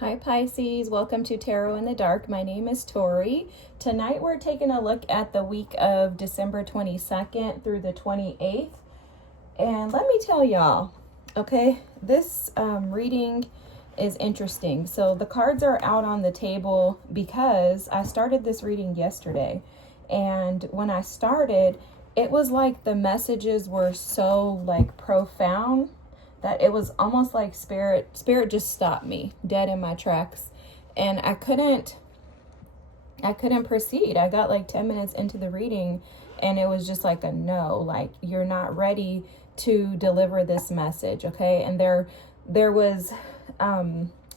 Hi Pisces, welcome to Tarot in the Dark. My name is Tori. Tonight we're taking a look at the week of December 22nd through the 28th. And let me tell y'all, okay, this reading is interesting. So the cards are out on the table because I started this reading yesterday. And when I started, it was like the messages were so profound that it was almost like spirit just stopped me dead in my tracks, and I couldn't proceed. I got like 10 minutes into the reading and it was just like a no, like you're not ready to deliver this message. Okay. And there was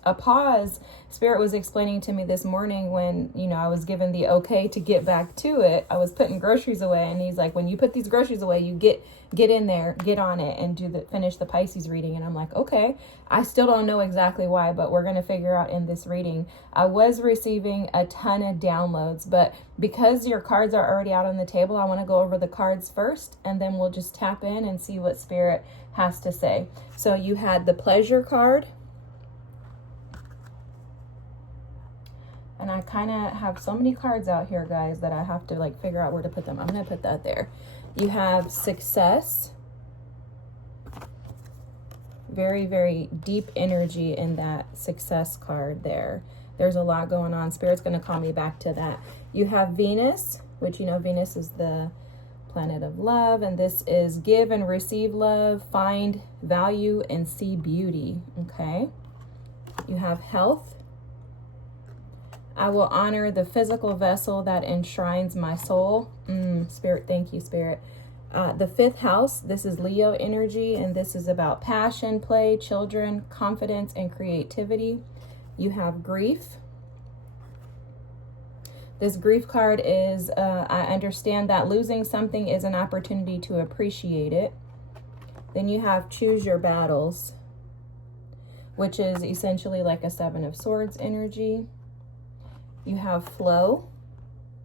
a pause. Spirit was explaining to me this morning when, I was given the okay to get back to it. I was putting groceries away, and he's like, when you put these groceries away, you get in there, get on it, and finish the Pisces reading. And I'm like, okay. I still don't know exactly why, but we're going to figure out in this reading. I was receiving a ton of downloads, but because your cards are already out on the table, I want to go over the cards first, and then we'll just tap in and see what Spirit has to say. So you had the Pleasure card. And I kind of have so many cards out here, guys, that I have to figure out where to put them. I'm going to put that there. You have Success. Very, very deep energy in that Success card there. There's a lot going on. Spirit's going to call me back to that. You have Venus, which, Venus is the planet of love. And this is give and receive love, find value, and see beauty. Okay. You have Health. I will honor the physical vessel that enshrines my soul. Spirit, thank you, Spirit. The fifth house, this is Leo energy, and this is about passion, play, children, confidence, and creativity. You have Grief. This Grief card is, I understand that losing something is an opportunity to appreciate it. Then you have Choose Your Battles, which is essentially like a Seven of Swords energy. You have Flow.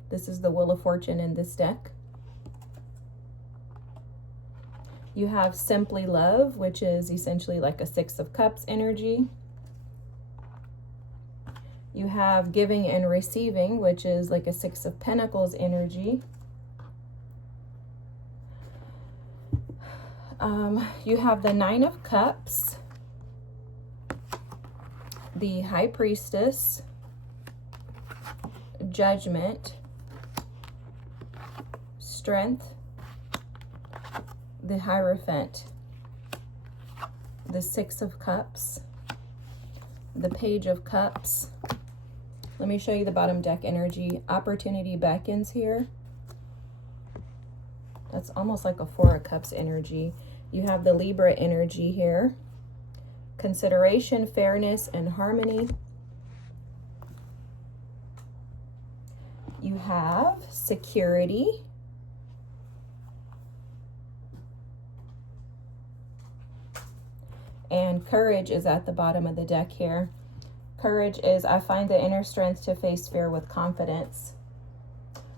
This is the Wheel of Fortune in this deck. You have Simply Love, which is essentially like a Six of Cups energy. You have Giving and Receiving, which is like a Six of Pentacles energy. You have the Nine of Cups, the High Priestess, Judgment, Strength, the Hierophant, the Six of Cups, the Page of Cups. Let me show you the bottom deck energy. Opportunity beckons here. That's almost like a Four of Cups energy. You have the Libra energy here. Consideration, fairness, and harmony. You have Security. And Courage is at the bottom of the deck here. Courage is, I find the inner strength to face fear with confidence.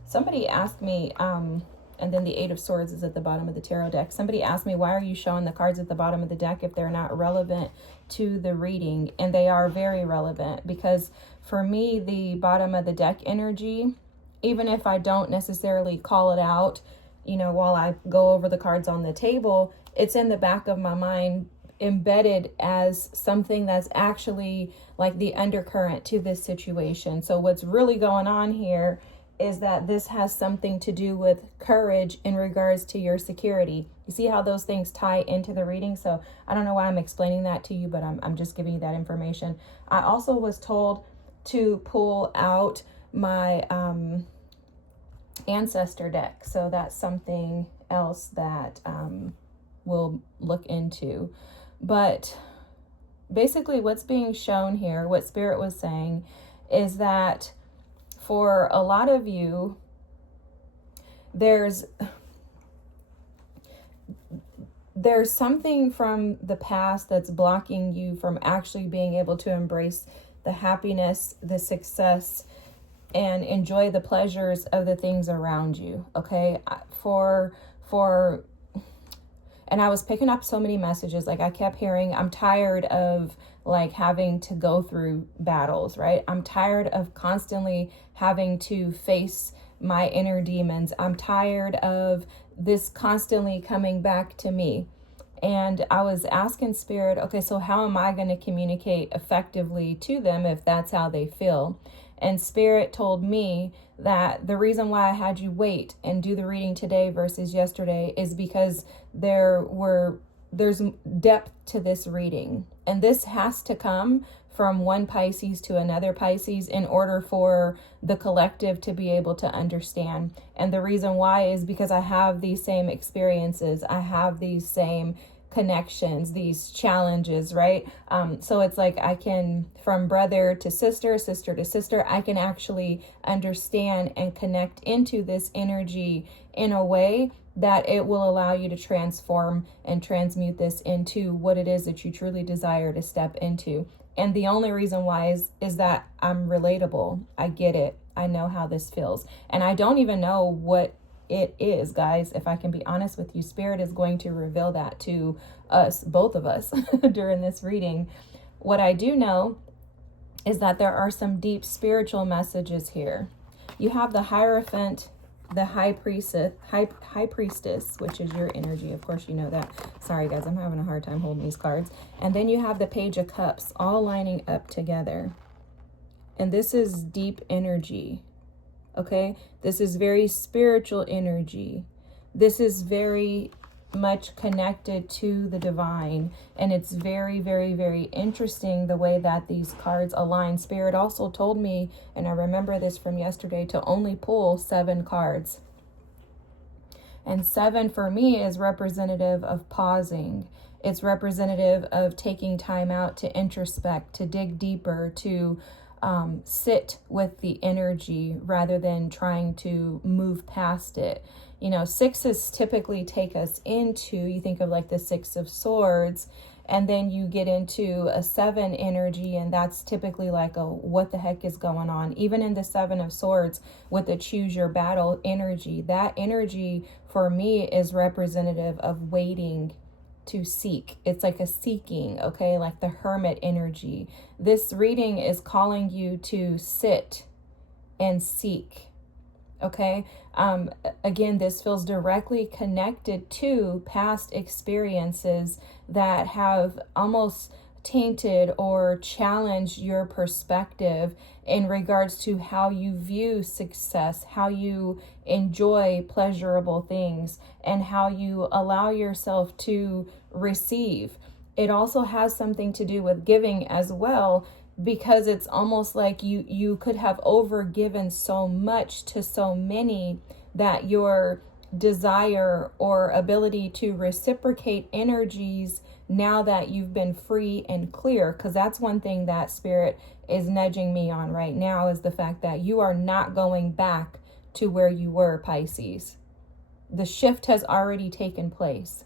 Somebody asked me, and then the Eight of Swords is at the bottom of the tarot deck. Somebody asked me, why are you showing the cards at the bottom of the deck if they're not relevant to the reading? And they are very relevant, because for me, the bottom of the deck energy, even if I don't necessarily call it out, while I go over the cards on the table, it's in the back of my mind, embedded as something that's actually like the undercurrent to this situation. So what's really going on here is that this has something to do with courage in regards to your security. You see how those things tie into the reading? So I don't know why I'm explaining that to you, but I'm just giving you that information. I also was told to pull out my ancestor deck. So that's something else that we'll look into. But basically what's being shown here, what Spirit was saying, is that for a lot of you, there's something from the past that's blocking you from actually being able to embrace the happiness, the success, and enjoy the pleasures of the things around you. Okay. And I was picking up so many messages. Like I kept hearing, I'm tired of like having to go through battles, right? I'm tired of constantly having to face my inner demons. I'm tired of this constantly coming back to me. And I was asking Spirit, okay, so how am I going to communicate effectively to them if that's how they feel? And Spirit told me that the reason why I had you wait and do the reading today versus yesterday is because there's depth to this reading. And this has to come from one Pisces to another Pisces in order for the collective to be able to understand. And the reason why is because I have these same experiences. I have these same connections, these challenges, right? So it's like I can, from brother to sister, sister to sister, I can actually understand and connect into this energy in a way that it will allow you to transform and transmute this into what it is that you truly desire to step into. And the only reason why is that I'm relatable. I get it. I know how this feels. And I don't even know what it is, guys. If I can be honest with you, Spirit is going to reveal that to us, both of us, during this reading. What I do know is that there are some deep spiritual messages here. You have the Hierophant, the high priestess, which is your energy. Of course, you know that. Sorry, guys, I'm having a hard time holding these cards. And then you have the Page of Cups, all lining up together. And this is deep energy. Okay, this is very spiritual energy. This is very much connected to the divine, and it's very, very, very interesting the way that these cards align. Spirit also told me, and I remember this from yesterday, to only pull 7 cards. And 7 for me is representative of pausing. It's representative of taking time out to introspect, to dig deeper, to sit with the energy rather than trying to move past it. You know, 6s typically take us into, you think of like the 6 of Swords, and then you get into a 7 energy, and that's typically like a what the heck is going on. Even in the 7 of Swords with the choose your battle energy, that energy for me is representative of waiting to seek. It's like a seeking, okay, like the hermit energy. This reading is calling you to sit and seek, okay? Again, this feels directly connected to past experiences that have almost tainted or challenged your perspective in regards to how you view success, how you enjoy pleasurable things, and how you allow yourself to receive. It also has something to do with giving as well, because it's almost like you could have overgiven so much to so many that your desire or ability to reciprocate energies, now that you've been free and clear, because that's one thing that Spirit is nudging me on right now, is the fact that you are not going back to where you were, Pisces. The shift has already taken place.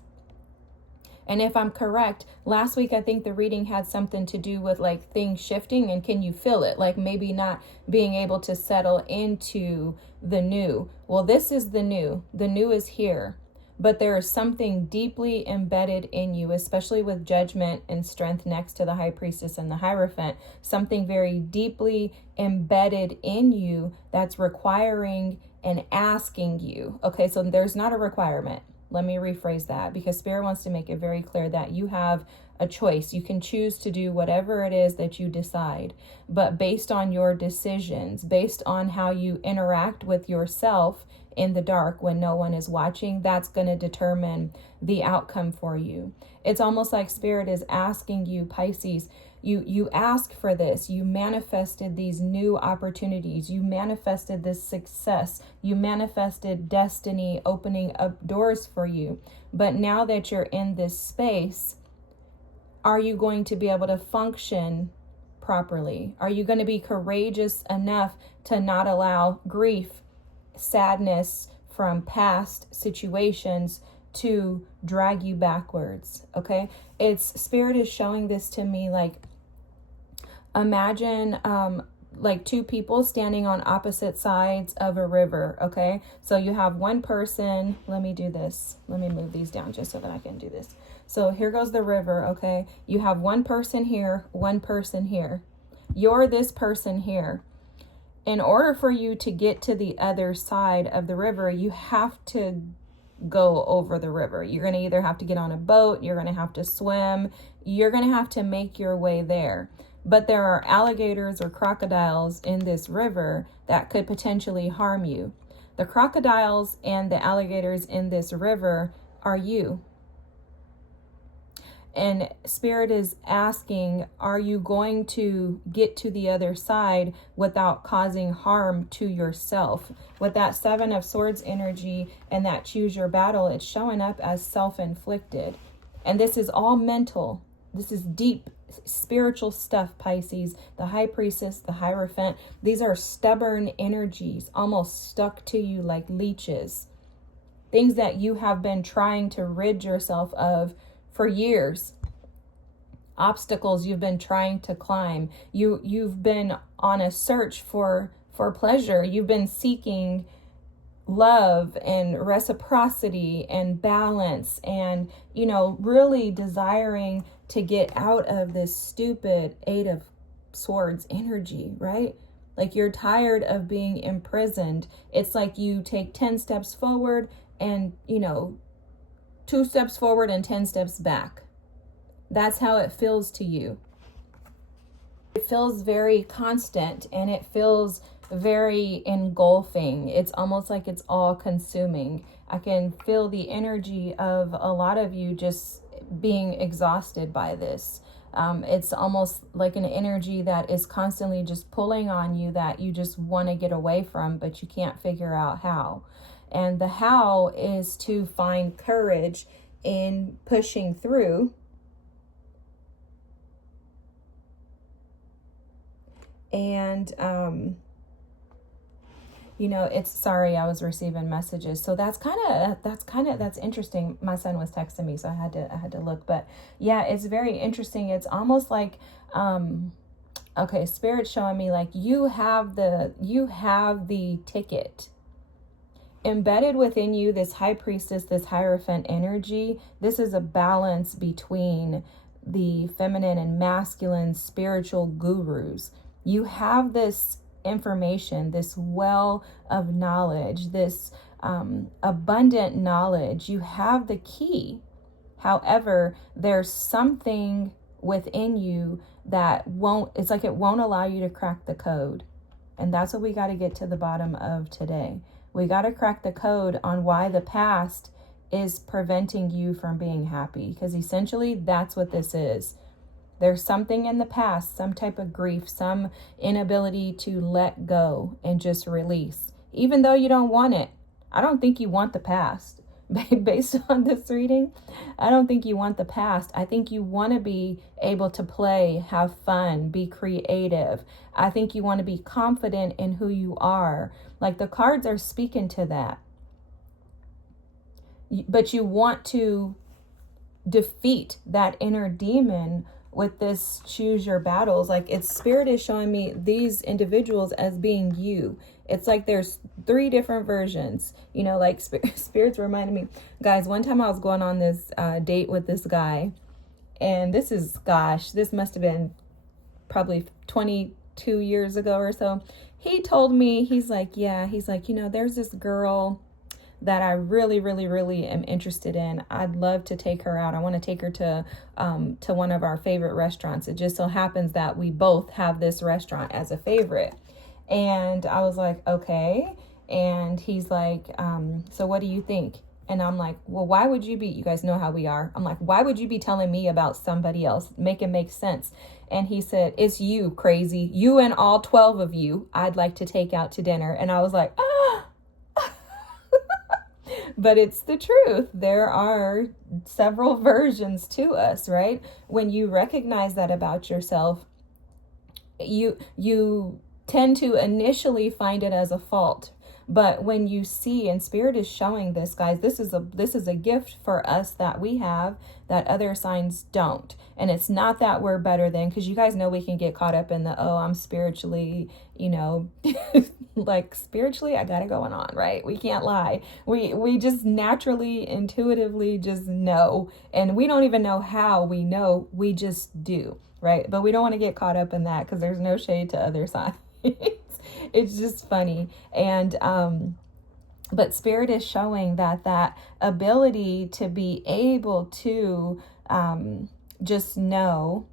And if I'm correct, last week I think the reading had something to do with like things shifting, and can you feel it? Like maybe not being able to settle into the new. Well, this is the new. The new is here. But there is something deeply embedded in you, especially with Judgment and Strength next to the High Priestess and the Hierophant, something very deeply embedded in you that's requiring and asking you. Okay, so there's not a requirement. Let me rephrase that, because Spirit wants to make it very clear that you have a choice. You can choose to do whatever it is that you decide, but based on your decisions, based on how you interact with yourself in the dark when no one is watching, that's going to determine the outcome for you. It's almost like Spirit is asking you, Pisces, you asked for this, you manifested these new opportunities, you manifested this success, you manifested destiny opening up doors for you. But now that you're in this space, are you going to be able to function properly? Are you going to be courageous enough to not allow grief, sadness from past situations to drag you backwards? Okay, it's Spirit is showing this to me like, imagine like 2 people standing on opposite sides of a river. Okay, so you have one person, let me do this, let me move these down just so that I can do this. So here goes the river, okay? You have one person here, one person here. You're this person here. In order for you to get to the other side of the river, you have to go over the river. You're going to either have to get on a boat, you're going to have to swim, you're going to have to make your way there. But there are alligators or crocodiles in this river that could potentially harm you. The crocodiles and the alligators in this river are you. And Spirit is asking, are you going to get to the other side without causing harm to yourself? With that Seven of Swords energy and that choose your battle, it's showing up as self-inflicted. And this is all mental. This is deep spiritual stuff, Pisces. The High Priestess, the Hierophant, these are stubborn energies, almost stuck to you like leeches. Things that you have been trying to rid yourself of for years. Obstacles you've been trying to climb. You've been on a search for pleasure. You've been seeking love and reciprocity and balance and, really desiring to get out of this stupid Eight of Swords energy, right? Like you're tired of being imprisoned. It's like you take 10 steps forward and, 2 steps forward and 10 steps back. That's how it feels to you. It feels very constant and it feels very engulfing. It's almost like it's all consuming. I can feel the energy of a lot of you just being exhausted by this. It's almost like an energy that is constantly just pulling on you that you just want to get away from, but you can't figure out how. And the how is to find courage in pushing through. And, it's sorry, I was receiving messages. So that's interesting. My son was texting me, so I had to look, but yeah, it's very interesting. It's almost like, okay, Spirit's showing me like you have the ticket. Embedded within you, this High Priestess, this Hierophant energy, this is a balance between the feminine and masculine spiritual gurus. You have this information, this well of knowledge, this abundant knowledge. You have the key. However, there's something within you that it's like it won't allow you to crack the code. And that's what we got to get to the bottom of today. We got to crack the code on why the past is preventing you from being happy. Because essentially, that's what this is. There's something in the past, some type of grief, some inability to let go and just release. Even though you don't want it. I don't think you want the past. Based on this reading, I don't think you want the past. I think you want to be able to play, have fun, be creative. I think you want to be confident in who you are. Like the cards are speaking to that. But you want to defeat that inner demon with this choose your battles. Like Spirit is showing me these individuals as being you. It's like there's 3 different versions, like Spirit's reminding me, guys, one time I was going on this date with this guy, and this must have been probably 22 years ago or so. He told me, he's like, there's this girl that I really, really, really am interested in. I'd love to take her out. I want to take her to one of our favorite restaurants. It just so happens that we both have this restaurant as a favorite. And I was like, okay. And he's like, so what do you think? And I'm like, well, why would you be, you guys know how we are. I'm like, why would you be telling me about somebody else? Make it make sense. And he said, it's you, crazy. You and all 12 of you, I'd like to take out to dinner. And I was like, ah. But it's the truth. There are several versions to us, right? When you recognize that about yourself, you tend to initially find it as a fault. But when you see, and Spirit is showing this, guys, this is a gift for us that we have that other signs don't. And it's not that we're better than, because you guys know we can get caught up in the, oh, I'm spiritually, like spiritually I got it going on, right? We can't lie. We just naturally, intuitively just know, and we don't even know how we know, we just do, right? But we don't want to get caught up in that, because there's no shade to other signs. It's just funny. And but Spirit is showing that ability to be able to just know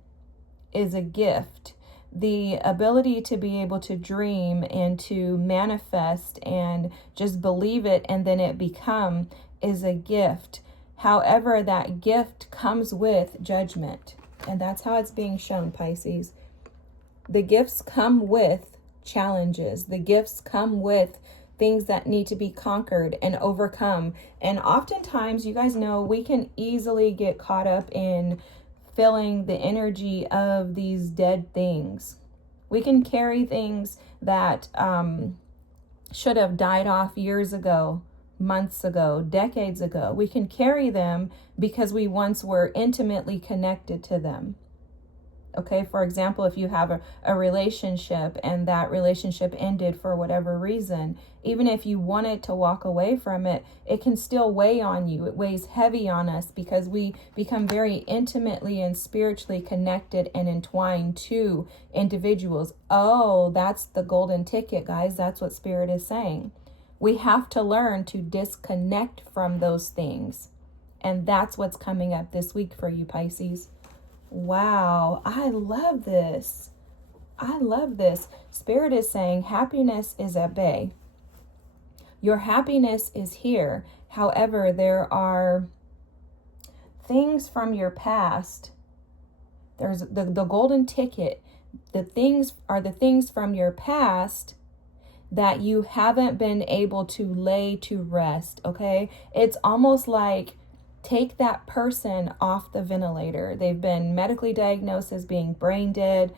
is a gift. The ability to be able to dream and to manifest and just believe it and then it become is a gift. However, that gift comes with judgment. And that's how it's being shown, Pisces. The gifts come with challenges. The gifts come with things that need to be conquered and overcome. And oftentimes, you guys know, we can easily get caught up in feeling the energy of these dead things. We can carry things that should have died off years ago, months ago, decades ago. We can carry them because we once were intimately connected to them. Okay, for example, if you have a relationship and that relationship ended for whatever reason, even if you wanted to walk away from it, it can still weigh on you. It weighs heavy on us because we become very intimately and spiritually connected and entwined to individuals. Oh, that's the golden ticket, guys. That's what Spirit is saying. We have to learn to disconnect from those things. And that's what's coming up this week for you, Pisces. Wow, I love this. I love this. Spirit is saying happiness is at bay. Your happiness is here. However, there are things from your past. There's the golden ticket. The things are the things from your past that you haven't been able to lay to rest, okay? It's almost like take that person off the ventilator. They've been medically diagnosed as being brain dead.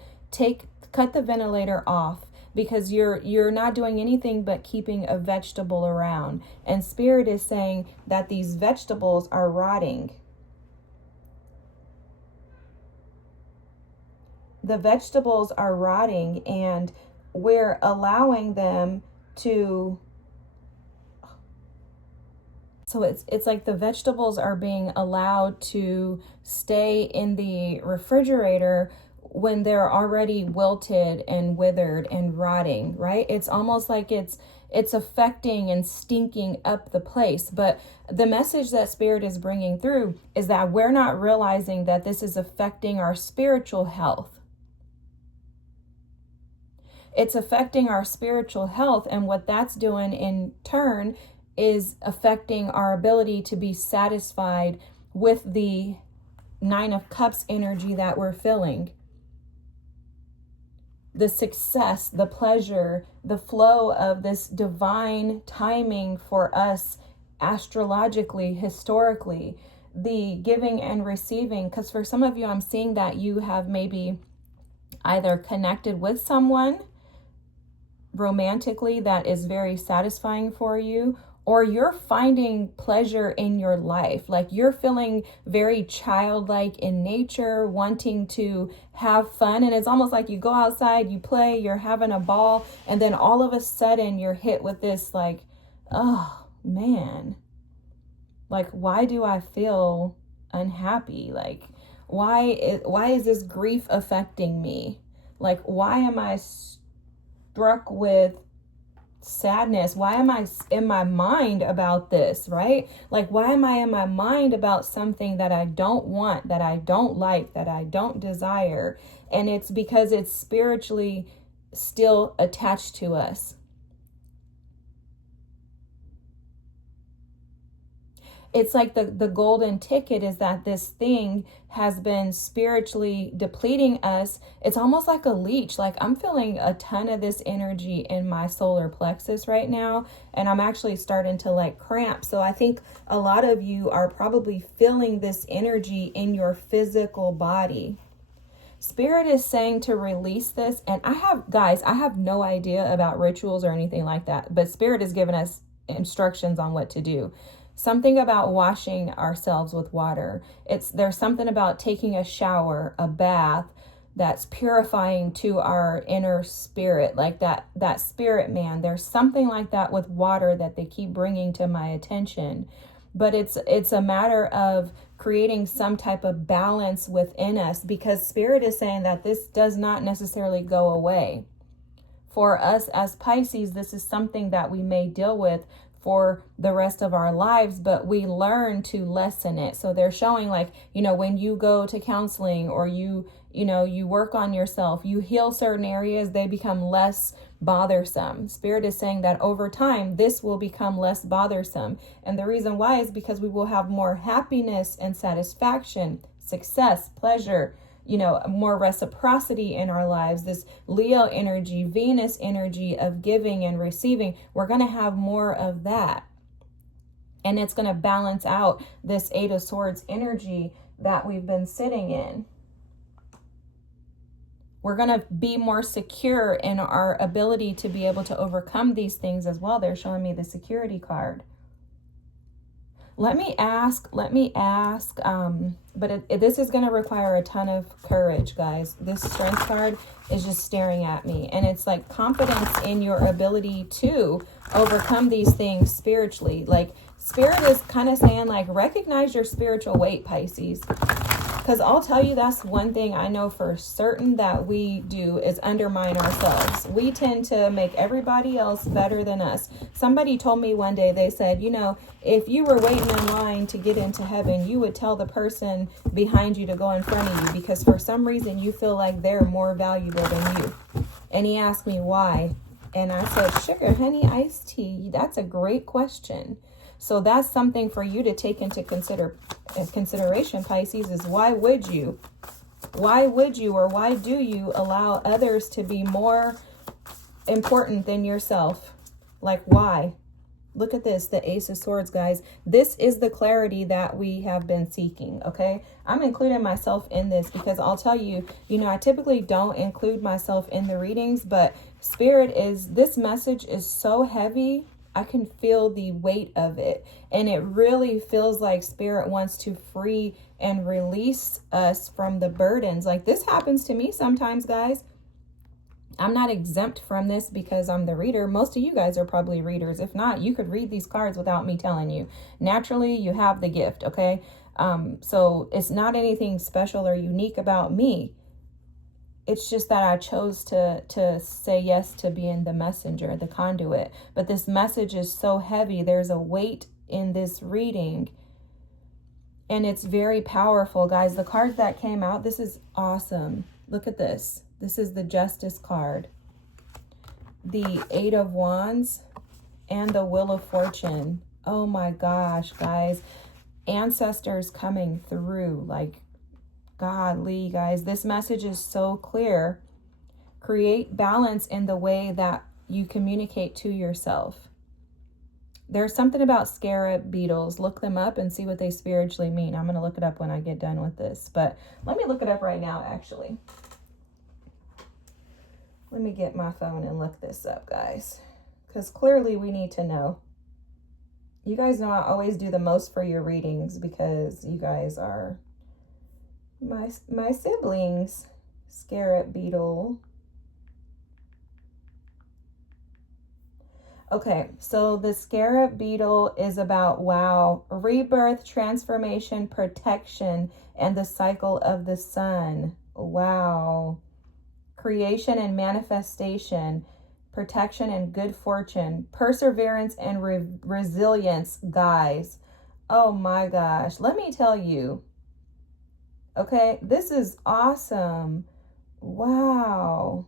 Cut the ventilator off because you're not doing anything but keeping a vegetable around. And Spirit is saying that these vegetables are rotting. The vegetables are rotting and we're allowing them to. So it's like the vegetables are being allowed to stay in the refrigerator when they're already wilted and withered and rotting, right? It's almost like it's affecting and stinking up the place. But the message that Spirit is bringing through is that we're not realizing that this is affecting our spiritual health. It's affecting our spiritual health, and what that's doing in turn is affecting our ability to be satisfied with the Nine of Cups energy that we're feeling. The success, the pleasure, the flow of this divine timing for us astrologically, historically, the giving and receiving. Because for some of you, I'm seeing that you have maybe either connected with someone romantically that is very satisfying for you, or you're finding pleasure in your life. Like you're feeling very childlike in nature, wanting to have fun. And it's almost like you go outside, you play, you're having a ball, and then all of a sudden you're hit with this like, oh man, like, why do I feel unhappy? Like, why is this grief affecting me? Like, why am I struck with sadness? Why am I in my mind about this, right? Like, why am I in my mind about something that I don't want, that I don't like, that I don't desire? And it's because it's spiritually still attached to us. It's like the golden ticket is that this thing has been spiritually depleting us. It's almost like a leech. Like I'm feeling a ton of this energy in my solar plexus right now. And I'm actually starting to like cramp. So I think a lot of you are probably feeling this energy in your physical body. Spirit is saying to release this. And I have no idea about rituals or anything like that, but Spirit has given us instructions on what to do. Something about washing ourselves with water. There's something about taking a shower, a bath, that's purifying to our inner spirit, like that spirit man. There's something like that with water that they keep bringing to my attention. But it's a matter of creating some type of balance within us, because Spirit is saying that this does not necessarily go away. For us as Pisces, this is something that we may deal with for the rest of our lives, but we learn to lessen it. So they're showing, like, when you go to counseling, or you work on yourself, you heal certain areas, they become less bothersome. Spirit is saying that over time, this will become less bothersome. And the reason why is because we will have more happiness and satisfaction, success, pleasure, more reciprocity in our lives. This Leo energy, Venus energy of giving and receiving, we're going to have more of that. And it's going to balance out this Eight of Swords energy that we've been sitting in. We're going to be more secure in our ability to be able to overcome these things as well. They're showing me the security card. Let me ask, but this is going to require a ton of courage, guys. This Strength card is just staring at me. And it's like confidence in your ability to overcome these things spiritually. Like, Spirit is kind of saying, like, recognize your spiritual weight, Pisces. Because I'll tell you, that's one thing I know for certain that we do is undermine ourselves. We tend to make everybody else better than us. Somebody told me one day, they said, if you were waiting in line to get into heaven, you would tell the person behind you to go in front of you, because for some reason you feel like they're more valuable than you. And he asked me why. And I said, sugar, honey, iced tea. That's a great question. So that's something for you to take into consideration, Pisces, is why would you or why do you allow others to be more important than yourself? Like, why? Look at this, the Ace of Swords, guys. This is the clarity that we have been seeking, okay? I'm including myself in this because I'll tell you, I typically don't include myself in the readings, but this message is so heavy. I can feel the weight of it. And it really feels like Spirit wants to free and release us from the burdens. Like, this happens to me sometimes, guys. I'm not exempt from this because I'm the reader. Most of you guys are probably readers. If not, you could read these cards without me telling you. Naturally, you have the gift, okay? So it's not anything special or unique about me. It's just that I chose to say yes to being the messenger, the conduit. But this message is so heavy. There's a weight in this reading. And it's very powerful, guys. The cards that came out, this is awesome. Look at this. This is the Justice card, the Eight of Wands, and the Wheel of Fortune. Oh my gosh, guys. Ancestors coming through, like, godly, guys. This message is so clear. Create balance in the way that you communicate to yourself. There's something about scarab beetles. Look them up and see what they spiritually mean. I'm going to look it up when I get done with this, but let me look it up right now, actually. Let me get my phone and look this up, guys, because clearly we need to know. You guys know I always do the most for your readings because you guys are my siblings. Scarab beetle. Okay, so the scarab beetle is about, wow, rebirth, transformation, protection, and the cycle of the sun. Wow. Creation and manifestation, protection and good fortune, perseverance and resilience, guys. Oh my gosh, let me tell you. Okay, this is awesome. Wow.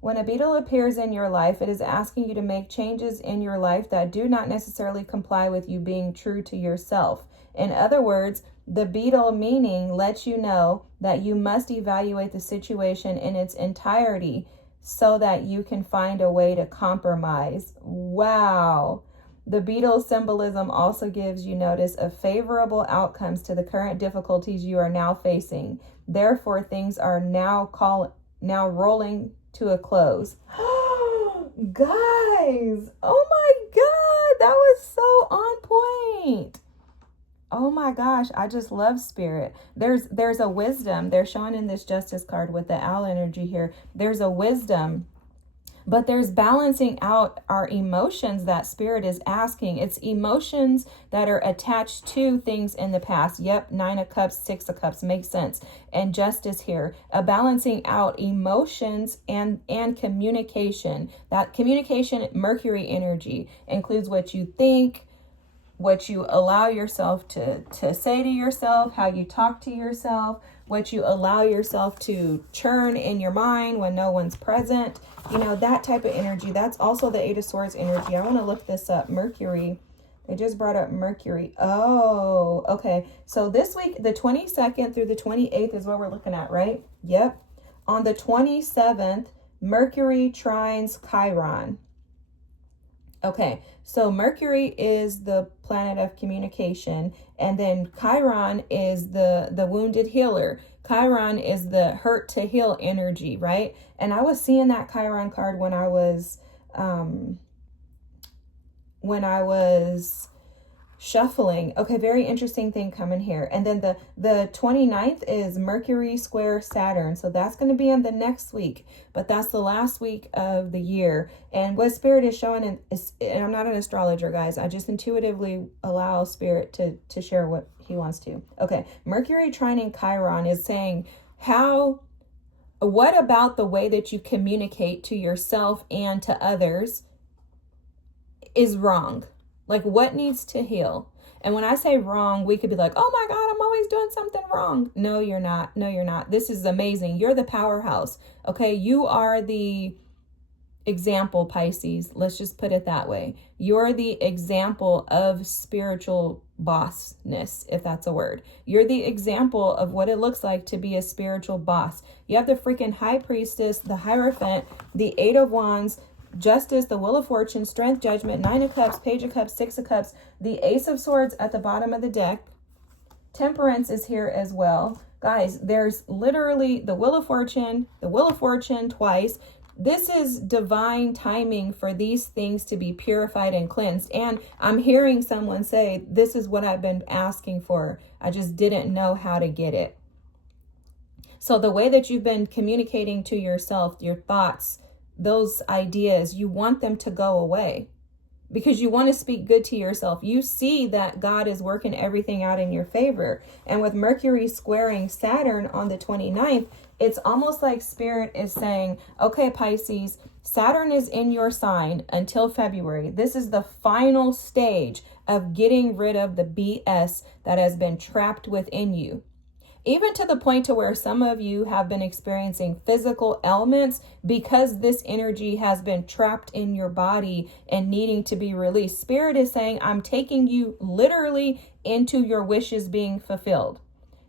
When a beetle appears in your life, it is asking you to make changes in your life that do not necessarily comply with you being true to yourself. In other words, the beetle meaning lets you know that you must evaluate the situation in its entirety so that you can find a way to compromise. Wow. The beetle symbolism also gives you notice of favorable outcomes to the current difficulties you are now facing. Therefore, things are now rolling to a close. Guys, oh my God, that was so on point. Oh my gosh, I just love spirit. There's a wisdom. They're showing in this justice card with the owl energy here. There's a wisdom, but there's balancing out our emotions that spirit is asking. It's emotions that are attached to things in the past. Yep, 9 of Cups, 6 of Cups makes sense. And justice here, a balancing out emotions and communication. That communication, Mercury energy, includes what you think, what you allow yourself to say to yourself, how you talk to yourself, what you allow yourself to churn in your mind when no one's present. You know, that type of energy. That's also the 8 of Swords energy. I want to look this up. Mercury. They just brought up Mercury. Oh, okay. So this week, the 22nd through the 28th is what we're looking at, right? Yep. On the 27th, Mercury trines Chiron. Okay, so Mercury is the planet of communication, and then Chiron is the wounded healer. Chiron is the hurt to heal energy, right? And I was seeing that Chiron card when I was shuffling. Okay, very interesting thing coming here. And then the 29th is Mercury square Saturn. So that's going to be in the next week, but that's the last week of the year. And what spirit is showing is, and I'm not an astrologer, guys. I just intuitively allow spirit to share what he wants to. Okay, Mercury trining Chiron is saying what about the way that you communicate to yourself and to others is wrong? Like, what needs to heal? And when I say wrong, we could be like, oh my God, I'm always doing something wrong. No, you're not. No, you're not. This is amazing. You're the powerhouse. Okay. You are the example, Pisces. Let's just put it that way. You're the example of spiritual bossness, if that's a word. You're the example of what it looks like to be a spiritual boss. You have the freaking High Priestess, the Hierophant, the 8 of Wands, Justice, the Wheel of Fortune, Strength, Judgment, 9 of Cups, Page of Cups, 6 of Cups, the Ace of Swords at the bottom of the deck. Temperance is here as well. Guys, there's literally the Wheel of Fortune twice. This is divine timing for these things to be purified and cleansed. And I'm hearing someone say, this is what I've been asking for. I just didn't know how to get it. So the way that you've been communicating to yourself, your thoughts, those ideas, you want them to go away because you want to speak good to yourself. You see that God is working everything out in your favor. And with Mercury squaring Saturn on the 29th, it's almost like spirit is saying, okay, Pisces, Saturn is in your sign until February. This is the final stage of getting rid of the BS that has been trapped within you. Even to the point to where some of you have been experiencing physical ailments because this energy has been trapped in your body and needing to be released. Spirit is saying, I'm taking you literally into your wishes being fulfilled.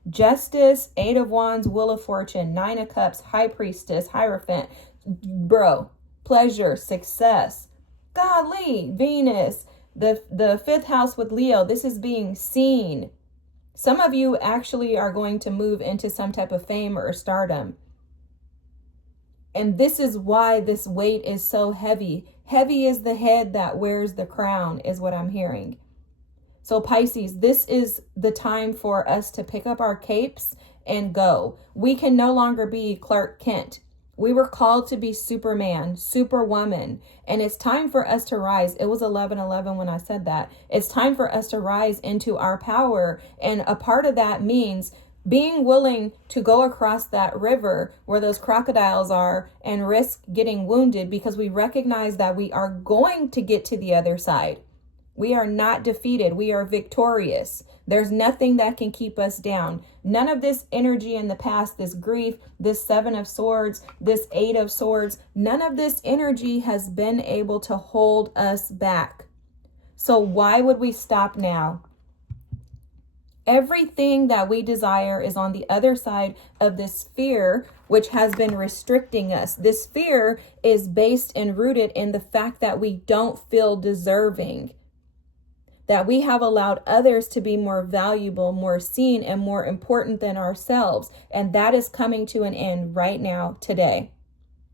Justice, 8 of Wands, Wheel of Fortune, 9 of Cups, High Priestess, Hierophant, bro, pleasure, success, godly, Venus, the 5th house with Leo. This is being seen. Some of you actually are going to move into some type of fame or stardom. And this is why this weight is so heavy. Heavy is the head that wears the crown, is what I'm hearing. So Pisces, this is the time for us to pick up our capes and go. We can no longer be Clark Kent. We were called to be Superman, Superwoman, and it's time for us to rise. It was 11:11 when I said that. It's time for us to rise into our power, and a part of that means being willing to go across that river where those crocodiles are and risk getting wounded because we recognize that we are going to get to the other side. We are not defeated. We are victorious. There's nothing that can keep us down. None of this energy in the past, this grief, this 7 of Swords, this 8 of Swords, none of this energy has been able to hold us back. So why would we stop now? Everything that we desire is on the other side of this fear, which has been restricting us. This fear is based and rooted in the fact that we don't feel deserving. that we have allowed others to be more valuable, more seen, and more important than ourselves. And that is coming to an end right now, today.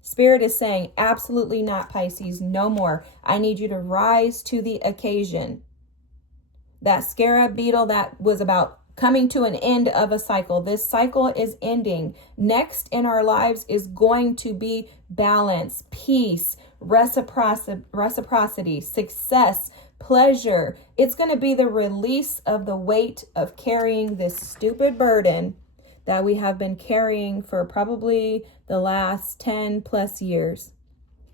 Spirit is saying, absolutely not, Pisces, no more. I need you to rise to the occasion. That scarab beetle that was about coming to an end of a cycle. This cycle is ending. Next in our lives is going to be balance, peace, reciprocity, success, pleasure. It's going to be the release of the weight of carrying this stupid burden that we have been carrying for probably the last 10 plus years.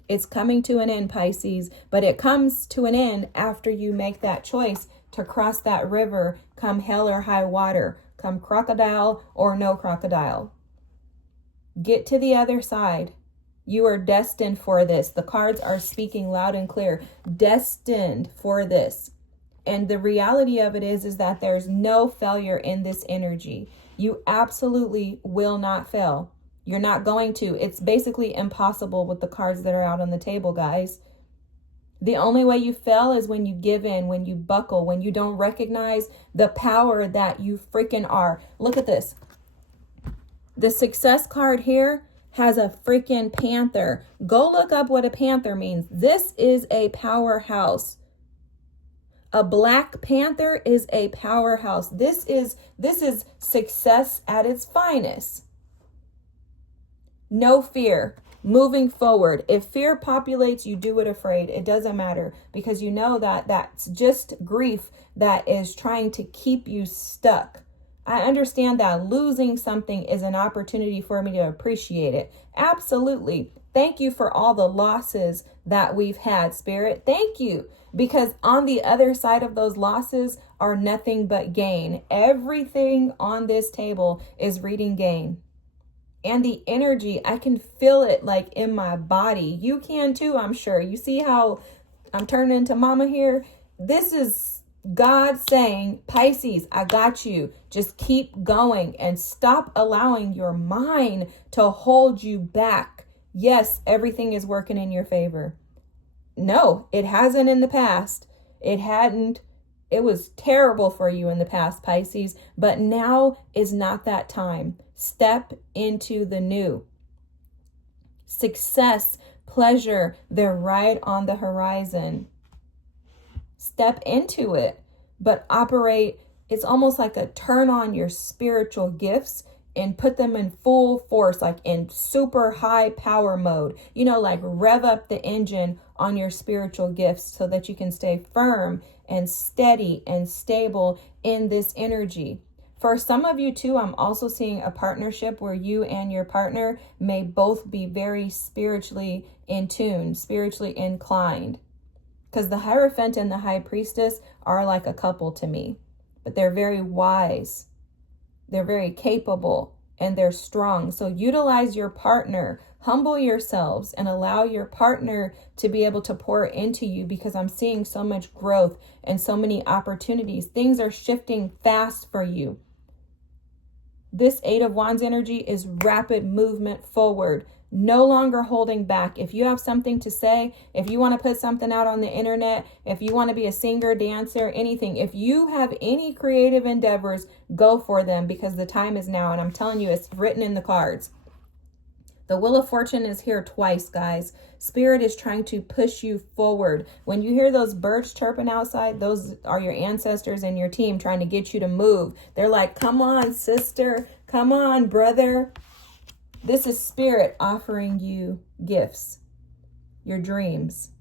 It's coming to an end, Pisces, but it comes to an end after you make that choice to cross that river, come hell or high water, come crocodile or no crocodile. Get to the other side. You are destined for this. The cards are speaking loud and clear. Destined for this. And the reality of it is that there's no failure in this energy. You absolutely will not fail. You're not going to. It's basically impossible with the cards that are out on the table, guys. The only way you fail is when you give in, when you buckle, when you don't recognize the power that you freaking are. Look at this. The success card here has a freaking panther. Go look up what a panther means. This is a powerhouse. A black panther is a powerhouse. This is success at its finest. No fear. Moving forward. If fear populates, you do it afraid. It doesn't matter, because you know that that's just grief that is trying to keep you stuck. I understand that losing something is an opportunity for me to appreciate it. Absolutely. Thank you for all the losses that we've had, Spirit. Thank you. Because on the other side of those losses are nothing but gain. Everything on this table is reading gain. And the energy, I can feel it like in my body. You can too, I'm sure. You see how I'm turning into mama here? This is God saying, Pisces, I got you. Just keep going and stop allowing your mind to hold you back. Yes, everything is working in your favor. No, it hasn't in the past. It hadn't. It was terrible for you in the past, Pisces, but now is not that time. Step into the new. Success, pleasure, they're right on the horizon. Step into it, but operate. It's almost like a turn on your spiritual gifts and put them in full force, like in super high power mode. You know, like rev up the engine on your spiritual gifts so that you can stay firm and steady and stable in this energy. For some of you too, I'm also seeing a partnership where you and your partner may both be very spiritually in tune, spiritually inclined. Because the Hierophant and the High Priestess are like a couple to me, but they're very wise. They're very capable and they're strong. So utilize your partner, humble yourselves, and allow your partner to be able to pour into you, because I'm seeing so much growth and so many opportunities. Things are shifting fast for you. This Eight of Wands energy is rapid movement forward, no longer holding back. If you have something to say, if you want to put something out on the internet, if you want to be a singer, dancer, anything, if you have any creative endeavors, go for them, because the time is now. And I'm telling you, it's written in the cards. The Wheel of Fortune is here twice, guys. Spirit is trying to push you forward. When you hear those birds chirping outside, those are your ancestors and your team trying to get you to move. They're like, come on, sister. Come on, brother. This is Spirit offering you gifts, your dreams,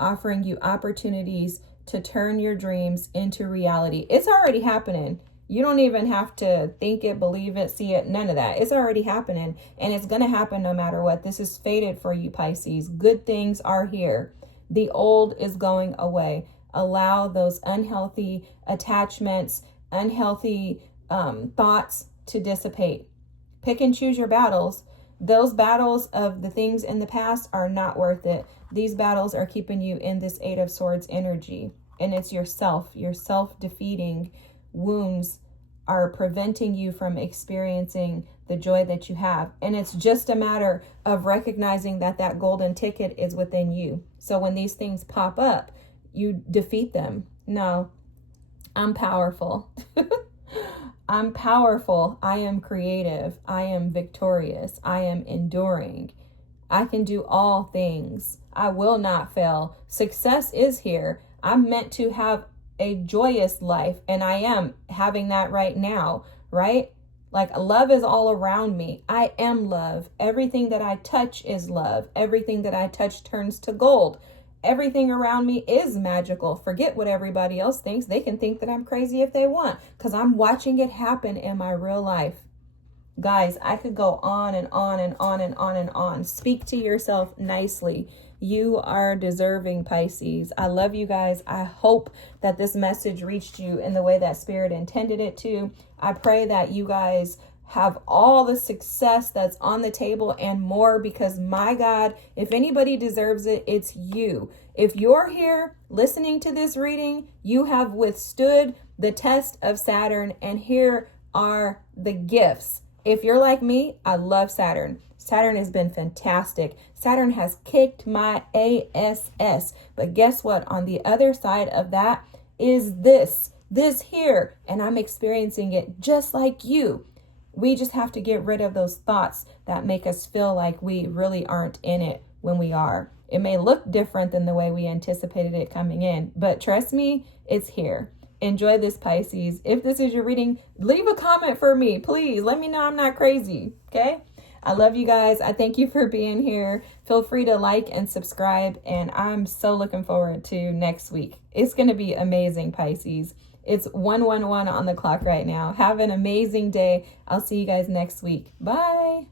offering you opportunities to turn your dreams into reality. It's already happening. You don't even have to think it, believe it, see it, none of that. It's already happening, and it's going to happen no matter what. This is fated for you, Pisces. Good things are here. The old is going away. Allow those unhealthy attachments, unhealthy thoughts to dissipate. Pick and choose your battles. Those battles of the things in the past are not worth it. These battles are keeping you in this Eight of Swords energy, and it's your self-defeating wounds are preventing you from experiencing the joy that you have. And it's just a matter of recognizing that that golden ticket is within you. So when these things pop up, you defeat them. No, I'm powerful. I'm powerful. I am creative. I am victorious. I am enduring. I can do all things. I will not fail. Success is here. I'm meant to have a joyous life, and I am having that right now, right? Like, love is all around me. I am love. Everything that I touch is love. Everything that I touch turns to gold. Everything around me is magical. Forget what everybody else thinks. They can think that I'm crazy if they want, because I'm watching it happen in my real life. Guys, I could go on and on and on and on and on. Speak to yourself nicely. You are deserving, Pisces. I love you guys. I hope that this message reached you in the way that Spirit intended it to. I pray that you guys have all the success that's on the table and more, because my God, if anybody deserves it, it's you. If you're here listening to this reading, you have withstood the test of Saturn, and here are the gifts. If you're like me, I love Saturn. Saturn has been fantastic. Saturn has kicked my ass. But guess what? On the other side of that is this here, and I'm experiencing it just like you. We just have to get rid of those thoughts that make us feel like we really aren't in it when we are. It may look different than the way we anticipated it coming in, but trust me, it's here. Enjoy this, Pisces. If this is your reading, leave a comment for me, please. Let me know I'm not crazy, okay? I love you guys. I thank you for being here. Feel free to like and subscribe, and I'm so looking forward to next week. It's going to be amazing, Pisces. It's 1:11 on the clock right now. Have an amazing day. I'll see you guys next week. Bye.